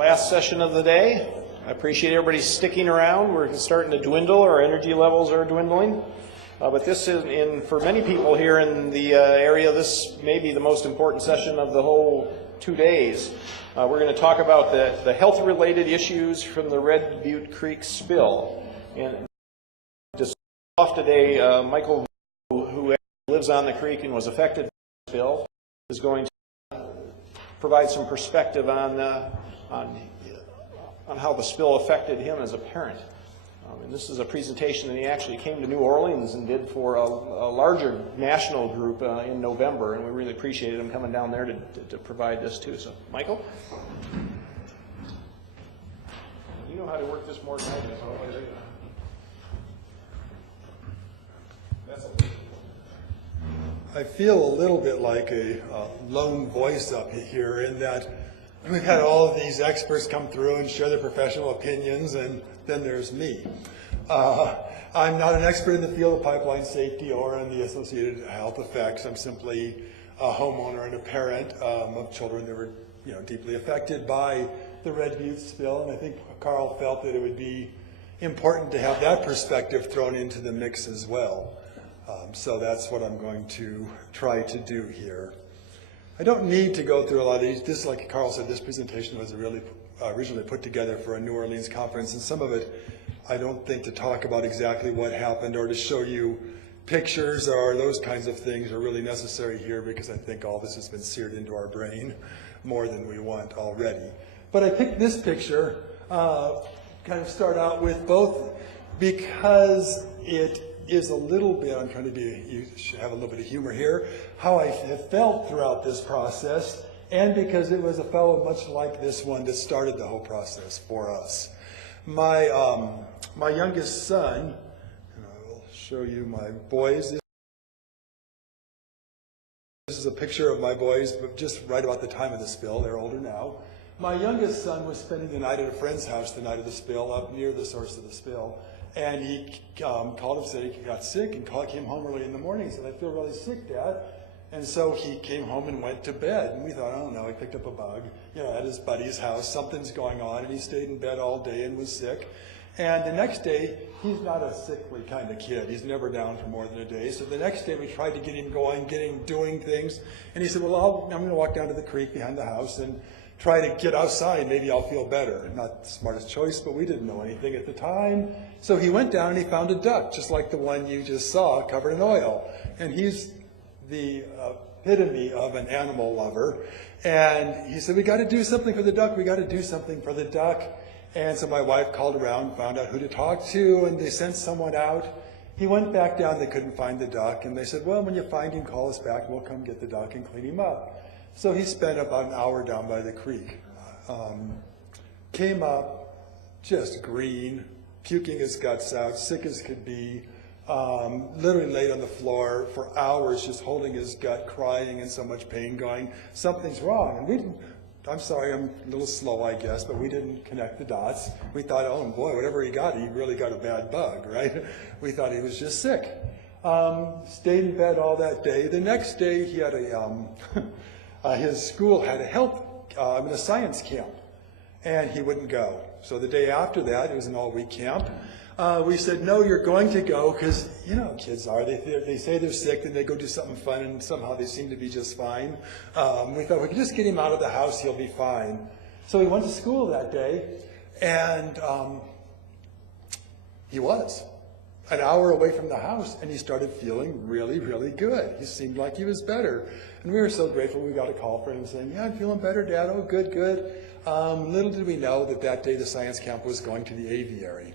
Last session of the day. I appreciate everybody sticking around. We're starting to dwindle. Our energy levels are dwindling. But this is, for many people here in the area, this may be the most important session of the whole 2 days. We're going to talk about the health-related issues from the Red Butte Creek spill. And just off today, Michael, who lives on the creek and was affected by the spill, is going to provide some perspective on how the spill affected him as a parent. And this is a presentation that he actually came to New Orleans and did for a larger national group in November, and we really appreciated him coming down there to provide this too. So, Michael? You know how to work this more than I do, so I'll let you. That's I feel a little bit like a lone voice up here in that we've had all of these experts come through and share their professional opinions, and then there's me. I'm not an expert in the field of pipeline safety or in the associated health effects. I'm simply a homeowner and a parent of children that were, deeply affected by the Red Butte spill, and I think Carl felt that it would be important to have that perspective thrown into the mix as well. So that's what I'm going to try to do here. I don't need to go through a lot of these. This, like Carl said, this presentation was really originally put together for a New Orleans conference, and some of it I don't think to talk about exactly what happened or to show you pictures or those kinds of things are really necessary here, because I think all this has been seared into our brain more than we want already. But I picked this picture, kind of start out with both because it is a little bit, I'm trying to you should have a little bit of humor here, how I have felt throughout this process, and because it was a fellow much like this one that started the whole process for us. My youngest son, and I will show you my boys. This is a picture of my boys, but just right about the time of the spill. They're older now. My youngest son was spending the night at a friend's house the night of the spill, up near the source of the spill. And he called and said he got sick, and came home early in the morning. He said, "I feel really sick, Dad." And so he came home and went to bed. And we thought, oh no, he picked up a bug, at his buddy's house. Something's going on. And he stayed in bed all day and was sick. And the next day, he's not a sickly kind of kid. He's never down for more than a day. So the next day we tried to get him going, doing things. And he said, well, I'm going to walk down to the creek behind the house and try to get outside. Maybe I'll feel better. Not the smartest choice, but we didn't know anything at the time. So he went down and he found a duck, just like the one you just saw, covered in oil. And he's the epitome of an animal lover. And he said, we got to do something for the duck. We got to do something for the duck. And so my wife called around, found out who to talk to, and they sent someone out. He went back down. They couldn't find the duck. And they said, well, when you find him, call us back, and we'll come get the duck and clean him up. So he spent about an hour down by the creek. Came up just green, puking his guts out, sick as could be, literally laid on the floor for hours just holding his gut, crying in so much pain, going, something's wrong. And I'm sorry, I'm a little slow, I guess, but we didn't connect the dots. We thought, oh boy, whatever he really got a bad bug, right? We thought he was just sick. Stayed in bed all that day. The next day he had his school had a science camp, and he wouldn't go. So the day after that, it was an all-week camp. We said, no, you're going to go, because, kids are. They say they're sick, then they go do something fun, and somehow they seem to be just fine. We thought we could just get him out of the house, he'll be fine. So he went to school that day, and he was an hour away from the house, and he started feeling really, really good. He seemed like he was better. And we were so grateful we got a call from him saying, yeah, I'm feeling better, Dad. Oh, good, good. Little did we know that day the science camp was going to the aviary.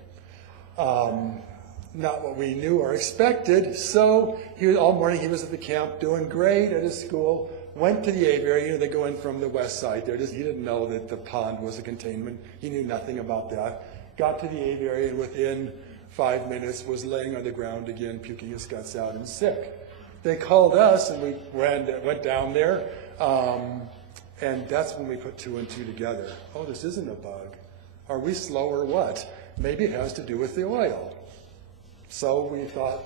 Not what we knew or expected. So all morning he was at the camp doing great at his school, went to the aviary. They go in from the west side there. He didn't know that the pond was a containment. He knew nothing about that. Got to the aviary, and within 5 minutes was laying on the ground again, puking his guts out and sick. They called us, and we went down there, and that's when we put 2 and 2 together. Oh, this isn't a bug. Are we slow or what? Maybe it has to do with the oil. So we thought,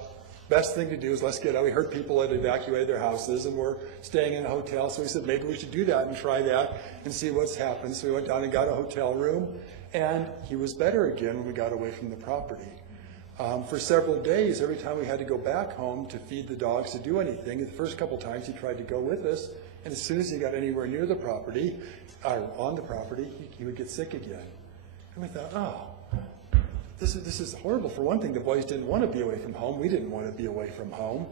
best thing to do is let's get out. We heard people had evacuated their houses and were staying in a hotel, so we said maybe we should do that and try that and see what's happened. So we went down and got a hotel room, and he was better again when we got away from the property. For several days, every time we had to go back home to feed the dogs, to do anything, the first couple times he tried to go with us, and as soon as he got anywhere near the property, or on the property, he would get sick again. And we thought, oh, this is horrible. For one thing, the boys didn't want to be away from home. We didn't want to be away from home.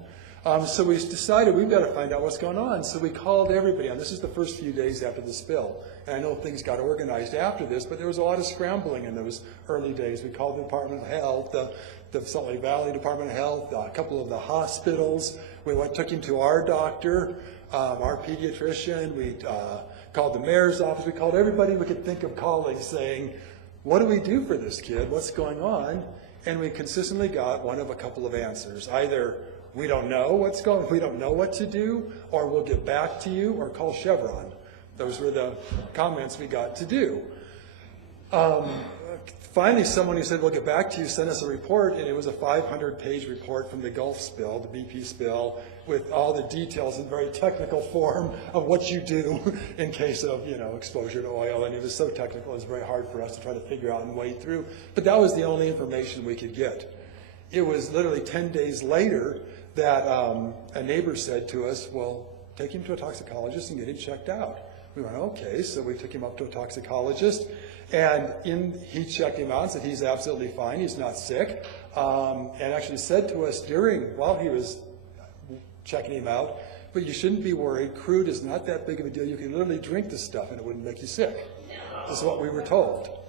So we decided we've got to find out what's going on. So we called everybody, and this is the first few days after the spill. And I know things got organized after this, but there was a lot of scrambling in those early days. We called the Department of Health, the Salt Lake Valley Department of Health, a couple of the hospitals. We took him to our doctor, our pediatrician. We called the mayor's office. We called everybody we could think of calling, saying, what do we do for this kid? What's going on? And we consistently got one of a couple of answers. Either we don't know what's going on, we don't know what to do, or we'll get back to you, or call Chevron. Those were the comments we got to do. Finally, someone who said, we'll get back to you, sent us a report, and it was a 500-page report from the Gulf spill, the BP spill, with all the details in very technical form of what you do in case of, exposure to oil. And it was so technical, it was very hard for us to try to figure out and wade through. But that was the only information we could get. It was literally 10 days later that a neighbor said to us, well, take him to a toxicologist and get him checked out. We went, okay, so we took him up to a toxicologist, and he checked him out and said he's absolutely fine, he's not sick, and actually said to us while he was checking him out, but you shouldn't be worried, crude is not that big of a deal, you can literally drink this stuff and it wouldn't make you sick. This is what we were told.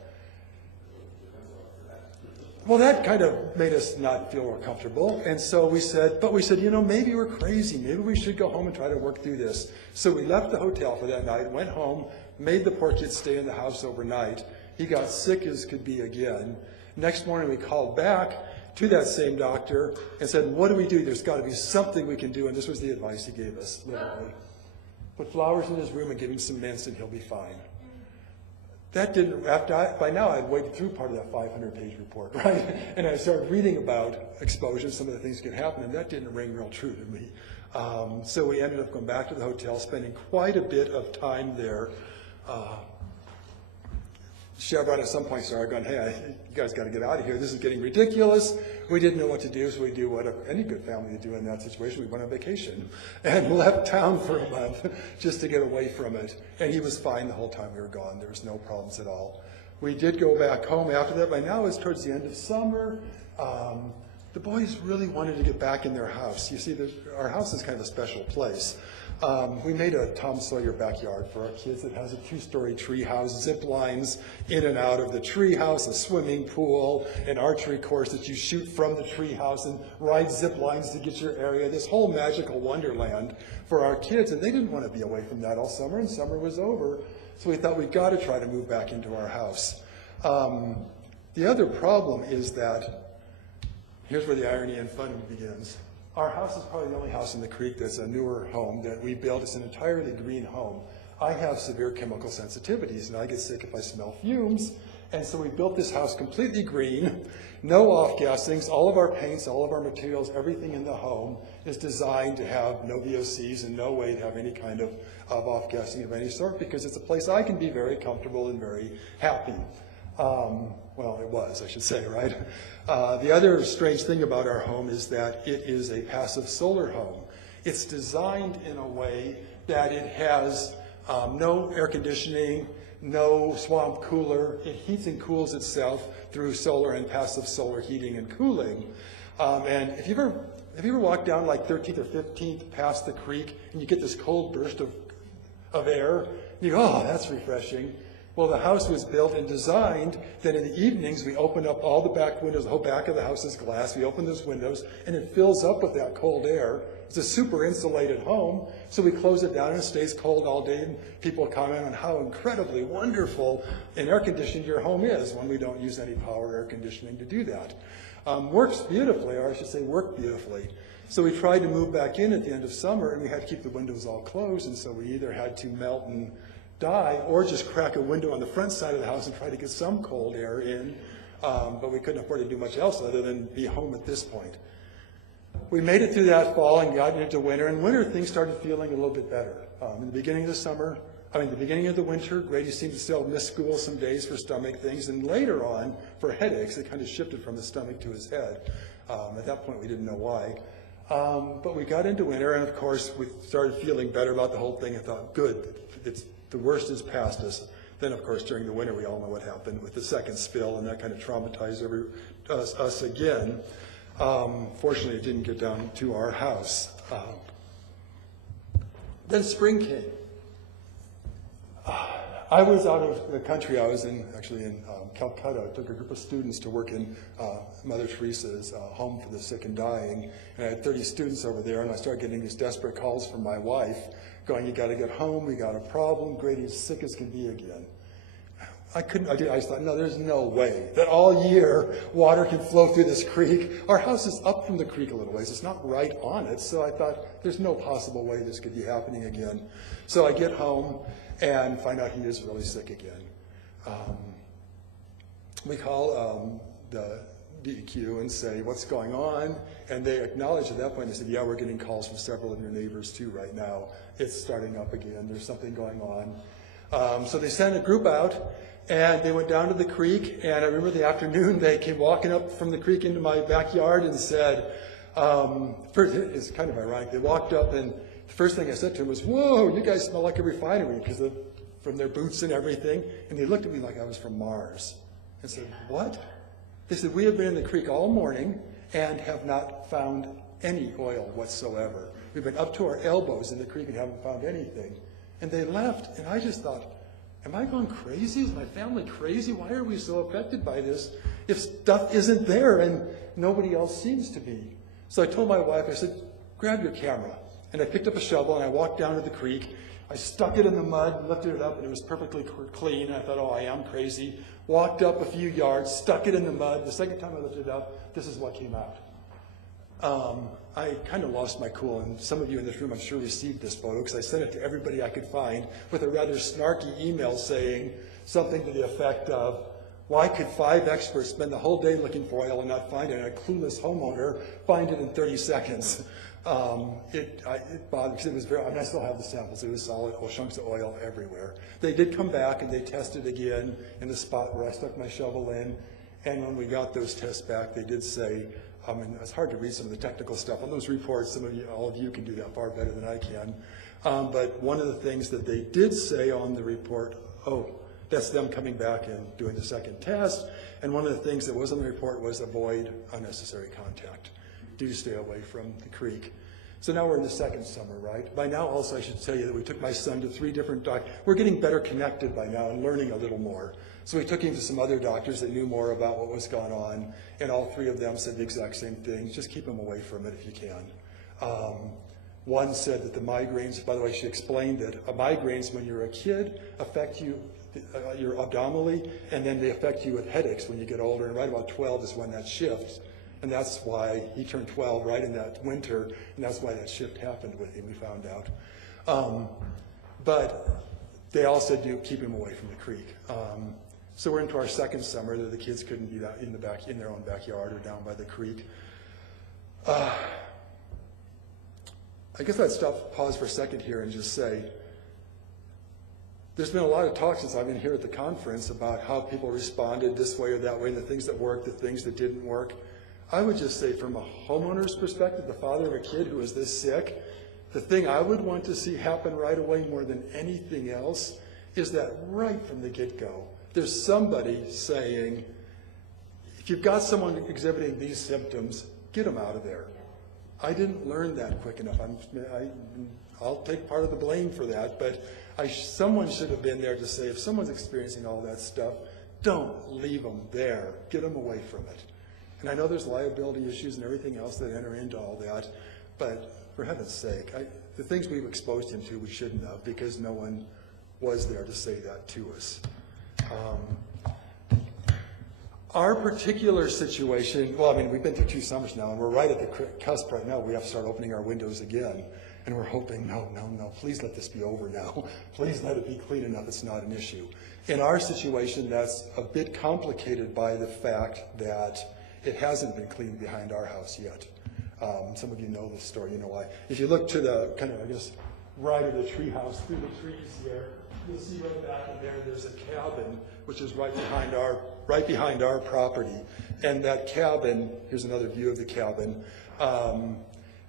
Well, that kind of made us not feel more comfortable, and so we said, maybe we're crazy, maybe we should go home and try to work through this. So we left the hotel for that night, went home, made the poor kid stay in the house overnight. He got sick as could be again. Next morning we called back to that same doctor and said, what do we do? There's got to be something we can do, and this was the advice he gave us, literally. Put flowers in his room and give him some mints and he'll be fine. That didn't, by now I'd waded through part of that 500-page report, right? And I started reading about exposure, some of the things that could happen, and that didn't ring real true to me. So we ended up going back to the hotel, spending quite a bit of time there. Chevron at some point started going, hey, you guys got to get out of here. This is getting ridiculous. We didn't know what to do, so we do what any good family would do in that situation. We went on vacation and left town for a month just to get away from it. And he was fine the whole time we were gone. There was no problems at all. We did go back home after that. By now it's towards the end of summer. The boys really wanted to get back in their house. You see, our house is kind of a special place. We made a Tom Sawyer backyard for our kids. It has a 2-story tree house, zip lines in and out of the tree house, a swimming pool, an archery course that you shoot from the tree house and ride zip lines to get your area. This whole magical wonderland for our kids. And they didn't want to be away from that all summer, and summer was over. So we thought we've got to try to move back into our house. The other problem is that, here's where the irony and fun begins. Our house is probably the only house in the creek that's a newer home that we built. It's an entirely green home. I have severe chemical sensitivities, and I get sick if I smell fumes. And so we built this house completely green, no off-gassings. All of our paints, all of our materials, everything in the home is designed to have no VOCs and no way to have any kind of off-gassing of any sort, because it's a place I can be very comfortable and very happy. Well, it was, I should say, right? The other strange thing about our home is that it is a passive solar home. It's designed in a way that it has no air conditioning, no swamp cooler. It heats and cools itself through solar and passive solar heating and cooling. And if you ever walk down like 13th or 15th past the creek and you get this cold burst of air, you go, oh, that's refreshing. Well, the house was built and designed that in the evenings we open up all the back windows. The whole back of the house is glass. We open those windows and it fills up with that cold air. It's a super insulated home, so we close it down and it stays cold all day, and people comment on how incredibly wonderful and air conditioned your home is when we don't use any power air conditioning to do that. Works beautifully, or I should say worked beautifully. So we tried to move back in at the end of summer, and we had to keep the windows all closed, and so we either had to melt and die or just crack a window on the front side of the house and try to get some cold air in, but we couldn't afford to do much else other than be home at this point. we made it through that fall and got into winter. And winter, things started feeling a little bit better. In the beginning of the beginning of the winter, Grady seemed to still miss school some days for stomach things. And later on, for headaches, it kind of shifted from his stomach to his head. At that point, we didn't know why. But we got into winter, and of course, we started feeling better about the whole thing and thought, good, the worst is past us. Then, of course, during the winter, we all know what happened with the second spill, and that kind of traumatized us again. Fortunately, it didn't get down to our house. Then spring came. I was out of the country. I was actually in Calcutta. I took a group of students to work in Mother Teresa's home for the sick and dying. And I had 30 students over there, and I started getting these desperate calls from my wife going, you got to get home, we got a problem, Grady's sick as can be again. I just thought, no, there's no way that all year water can flow through this creek. Our house is up from the creek a little ways. It's not right on it. So I thought, there's no possible way this could be happening again. So I get home and find out he is really sick again. We call the DEQ and say, what's going on? And they acknowledge at that point, they said, yeah, we're getting calls from several of your neighbors too right now. It's starting up again. There's something going on. So they sent a group out, and they went down to the creek, and I remember the afternoon they came walking up from the creek into my backyard and said, first, it's kind of ironic, they walked up, and the first thing I said to them was, whoa, you guys smell like a refinery, because from their boots and everything, and they looked at me like I was from Mars. I said, what? They said, we have been in the creek all morning and have not found any oil whatsoever. We've been up to our elbows in the creek and haven't found anything. And they left, and I just thought, am I going crazy? Is my family crazy? Why are we so affected by this if stuff isn't there and nobody else seems to be? So I told my wife, I said, grab your camera. And I picked up a shovel, and I walked down to the creek. I stuck it in the mud, lifted it up, and it was perfectly clean. And I thought, oh, I am crazy. Walked up a few yards, stuck it in the mud. The second time I lifted it up, this is what came out. I kind of lost my cool, and some of you in this room, I'm sure, received this photo, because I sent it to everybody I could find with a rather snarky email saying something to the effect of, why could 5 experts spend the whole day looking for oil and not find it, and a clueless homeowner find it in 30 seconds? It bothered, because it was very, I mean, I still have the samples. It was solid, chunks of oil everywhere. They did come back, and they tested again in the spot where I stuck my shovel in, and when we got those tests back, they did say, and it's hard to read some of the technical stuff on those reports. All of you can do that far better than I can. But one of the things that they did say on the report, that's them coming back and doing the second test. And one of the things that was on the report was avoid unnecessary contact. Do stay away from the creek. So now we're in the second summer, right? By now also I should tell you that we took my son to 3 different doctors. We're getting better connected by now and learning a little more. So we took him to some other doctors that knew more about what was going on, and all 3 of them said the exact same thing. Just keep him away from it if you can. One said that the migraines, by the way, she explained that migraines when you're a kid affect you your abdominally, and then they affect you with headaches when you get older, and right about 12 is when that shifts. And that's why he turned 12 right in that winter, and that's why that shift happened with him, we found out. But they all said, keep him away from the creek. So we're into our second summer that the kids couldn't be in their own backyard or down by the creek. I guess I'd pause for a second here and just say, there's been a lot of talk since I've been here at the conference about how people responded this way or that way, and the things that worked, the things that didn't work. I would just say from a homeowner's perspective, the father of a kid who is this sick, the thing I would want to see happen right away more than anything else is that right from the get-go, there's somebody saying, if you've got someone exhibiting these symptoms, get them out of there. I didn't learn that quick enough. I'll take part of the blame for that, but someone should have been there to say, if someone's experiencing all that stuff, don't leave them there. Get them away from it. And I know there's liability issues and everything else that enter into all that, but for heaven's sake, the things we've exposed him to, we shouldn't have, because no one was there to say that to us. Our particular situation, well, I mean, we've been through 2 summers now, and we're right at the cusp right now. We have to start opening our windows again, and we're hoping, no, please let this be over now. Please let it be clean enough it's not an issue. In our situation, that's a bit complicated by the fact that it hasn't been cleaned behind our house yet. Some of you know this story, you know why. If you look to the kind of, I guess, right of the tree house through the trees here, you'll see right back in there, there's a cabin, which is right behind our property. And that cabin, here's another view of the cabin,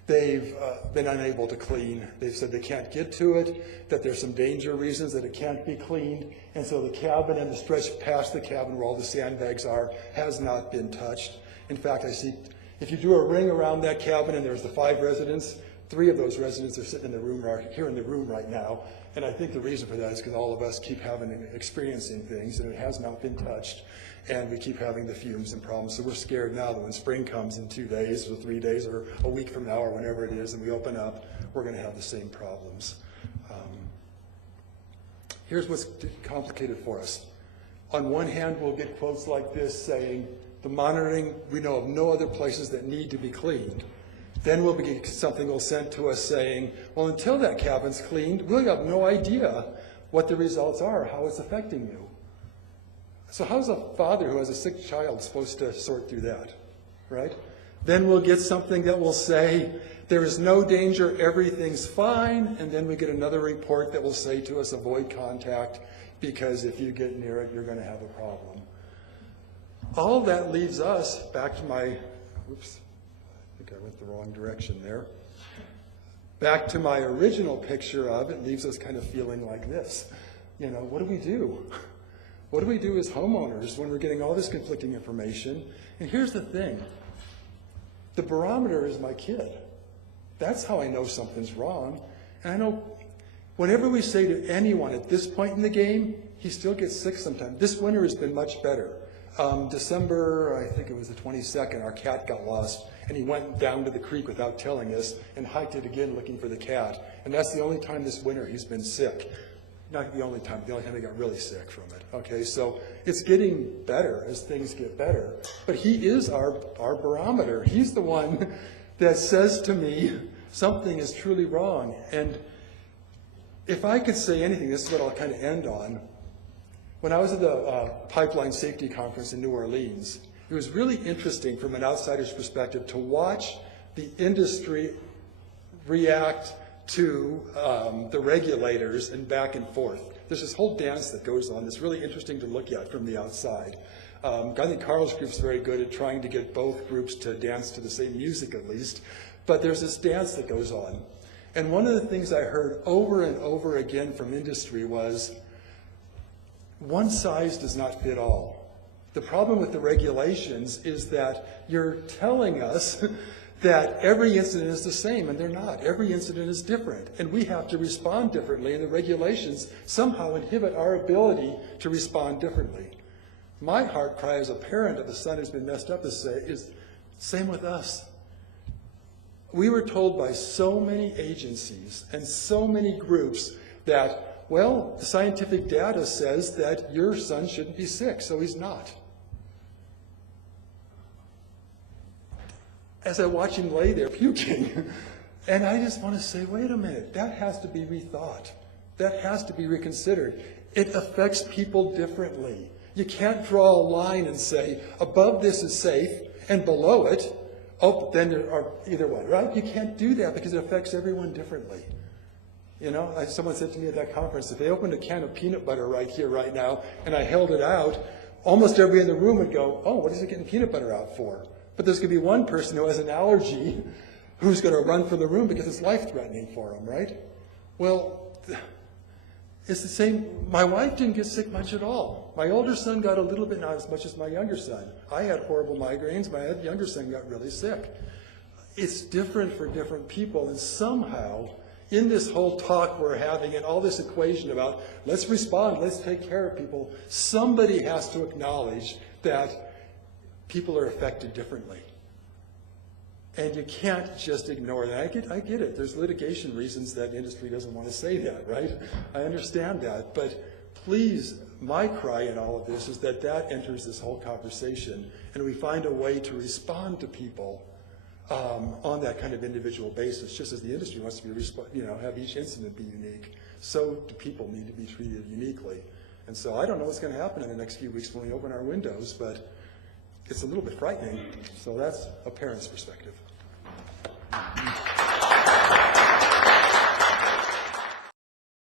they've been unable to clean. They've said they can't get to it, that there's some danger reasons that it can't be cleaned. And so the cabin and the stretch past the cabin where all the sandbags are has not been touched. In fact, I see, if you do a ring around that cabin and there's the 5 residents, 3 of those residents are sitting in the room here in the room right now. And I think the reason for that is because all of us keep experiencing things and it has not been touched. And we keep having the fumes and problems. So we're scared now that when spring comes in 2 days or 3 days or a week from now or whenever it is and we open up, we're going to have the same problems. Here's what's complicated for us. On one hand, we'll get quotes like this saying, the monitoring, we know of no other places that need to be cleaned. Then we'll get something sent to us saying, well, until that cabin's cleaned, we'll have no idea what the results are, how it's affecting you. So how's a father who has a sick child supposed to sort through that, right? Then we'll get something that will say, there is no danger, everything's fine, and then we get another report that will say to us, avoid contact, because if you get near it, you're going to have a problem. All that leads us back to my, whoops, I think I went the wrong direction there. Back to my original picture of it leaves us kind of feeling like this. You know, what do we do? What do we do as homeowners when we're getting all this conflicting information? And here's the thing. The barometer is my kid. That's how I know something's wrong. And I know whenever we say to anyone at this point in the game, he still gets sick sometimes. This winter has been much better. December, I think it was the 22nd, our cat got lost, and he went down to the creek without telling us and hiked it again looking for the cat. And that's the only time this winter he's been sick. Not the only time he got really sick from it. Okay, so it's getting better as things get better. But he is our barometer. He's the one that says to me, something is truly wrong. And if I could say anything, this is what I'll kind of end on. When I was at the Pipeline Safety Conference in New Orleans, it was really interesting from an outsider's perspective to watch the industry react to the regulators and back and forth. There's this whole dance that goes on that's really interesting to look at from the outside. I think Carl's group's very good at trying to get both groups to dance to the same music at least, but there's this dance that goes on. And one of the things I heard over and over again from industry was, one size does not fit all. The problem with the regulations is that you're telling us that every incident is the same, and they're not. Every incident is different, and we have to respond differently, and the regulations somehow inhibit our ability to respond differently. My heart cry as a parent of a son who's been messed up is same with us. We were told by so many agencies and so many groups that, well, the scientific data says that your son shouldn't be sick, so he's not. As I watch him lay there puking, and I just want to say, wait a minute, that has to be rethought. That has to be reconsidered. It affects people differently. You can't draw a line and say, above this is safe, and below it, oh, then there are either way, right? You can't do that because it affects everyone differently. You know, someone said to me at that conference, if they opened a can of peanut butter right here, right now, and I held it out, almost everybody in the room would go, oh, what is it getting peanut butter out for? But there's going to be one person who has an allergy who's going to run from the room because it's life-threatening for him, right? Well, it's the same. My wife didn't get sick much at all. My older son got a little bit, not as much as my younger son. I had horrible migraines. My younger son got really sick. It's different for different people, and somehow, in this whole talk we're having and all this equation about let's respond, let's take care of people, somebody has to acknowledge that people are affected differently. And you can't just ignore that. I get it. There's litigation reasons that industry doesn't want to say that, right? I understand that. But please, my cry in all of this is that that enters this whole conversation and we find a way to respond to people on that kind of individual basis, just as the industry wants to be, have each incident be unique. So do people need to be treated uniquely. And so I don't know what's going to happen in the next few weeks when we open our windows, but it's a little bit frightening. So that's a parent's perspective. You